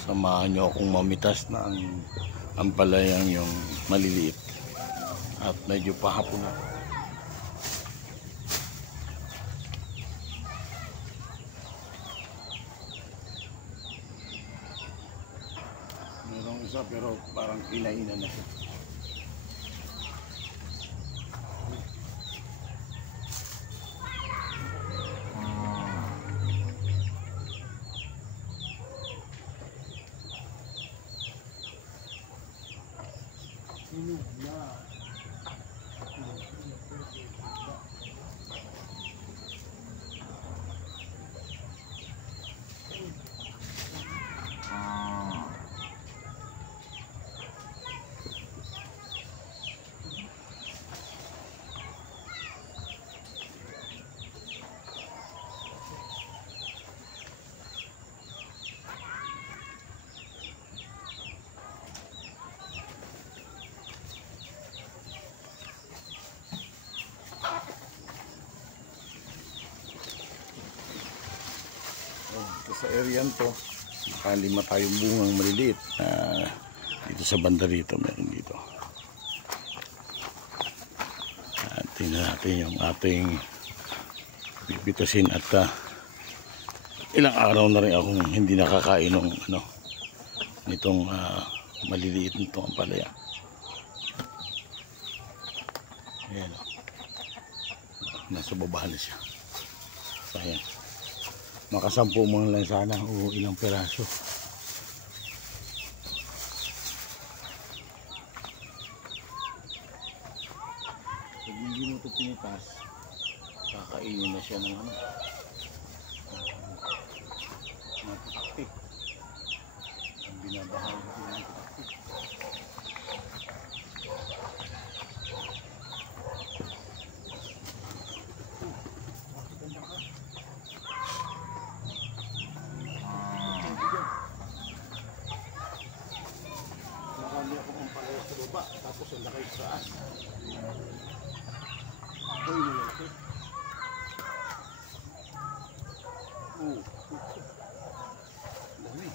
Samahan nyo akong mamitas na ang palayang yung maliliit. At medyo pahapon na. Merong isa pero parang kinainan na siya. Sa area to, nakalima tayong bungang maliliit. Dito sa banda rito, meron dito. At tingnan natin yung ating pipitasin at ilang araw na rin akong hindi nakakain ng nitong maliliit nitong ampalaya. Ayan o. Nasa baba na siya. Sayang. Makasampu mo lang sana o ilang peraso. Pag hindi mo ito pinitas, kakainin na siya ng maputaktik. Ang binabahay ko ng maputaktik. Tapos ang laki sa taas. Uy, malaki. Dami.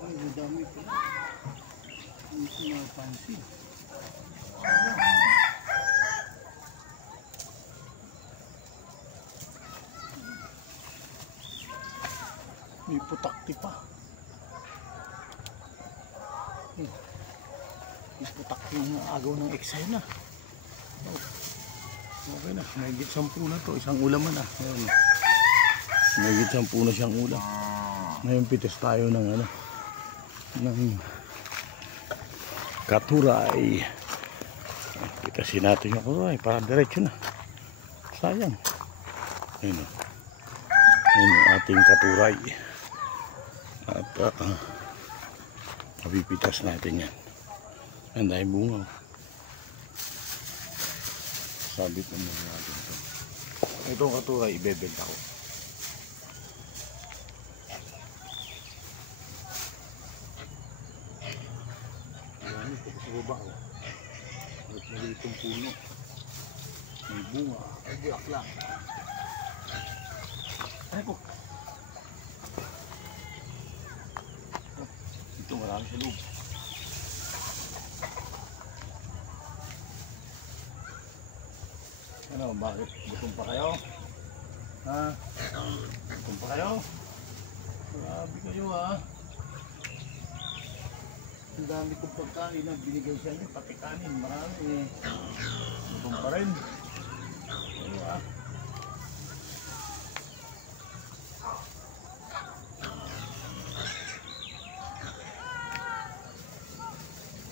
Ay, madami pa. Hindi ko napansin. May putakti pa. May putakti ng agaw ng exile na. Okay na, may higit 10 na to. Isang ulaman na. May higit 10 na siyang ulam. Ngayon pitas tayo ng ng katuray. Pitasin natin yung katuray para diretso na. Sayang. Ayun o. Ayun yung ating katuray. At mapipitas natin yan. Ang dahil bunga. Sabit na muna natin ito. Itong katuray ibebenta ko. Ayan ito sa baba ko. At malitong puno. May bunga. Ay bulaklak. Ay po. Ito marami sa loob. Ano, bakit? Gutom pa kayo? Ha? Gutom pa kayo? Grabe kayo ha. Ang dami kong pagkain na binigay sa inyo, pati kanin, marami. Gutom pa rin. Kayo ha.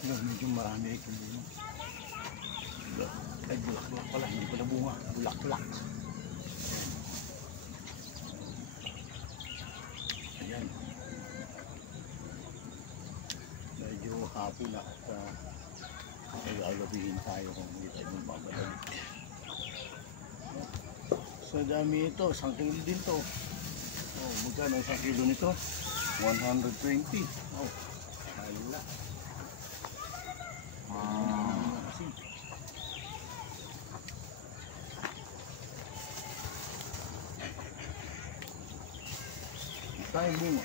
Medyo marami ito bunga. Ay bulaklak pala, hindi pala bunga, bulaklak. Ayan. Medyo hapon na at gagabihin tayo kung hindi tayo magbabalagi. Sa dami ito, 1 kilo din to. Oh, magkano 1 kilo nito? 120. Oh, hala. Tayong bunga.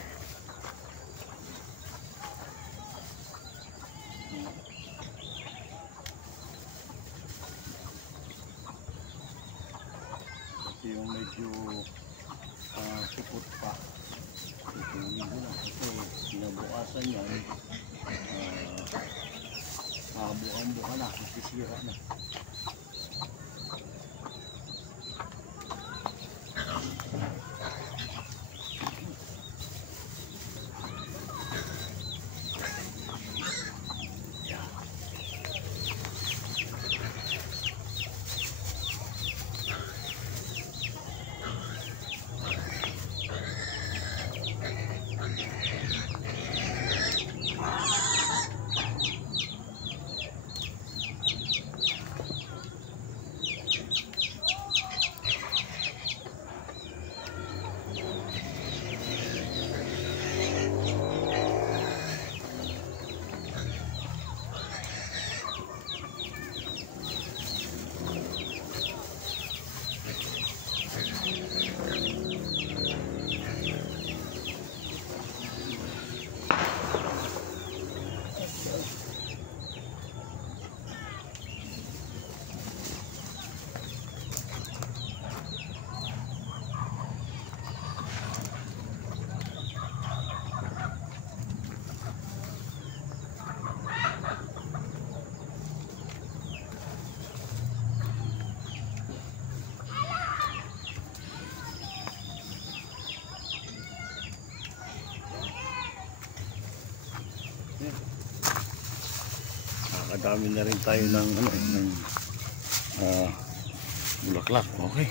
Ito yung medyo sipot pa. Ito yung na. Ito, pinabukasan yan. Buka na, nasisira na. Nakakadami na rin tayo ng bulaklak. Okay.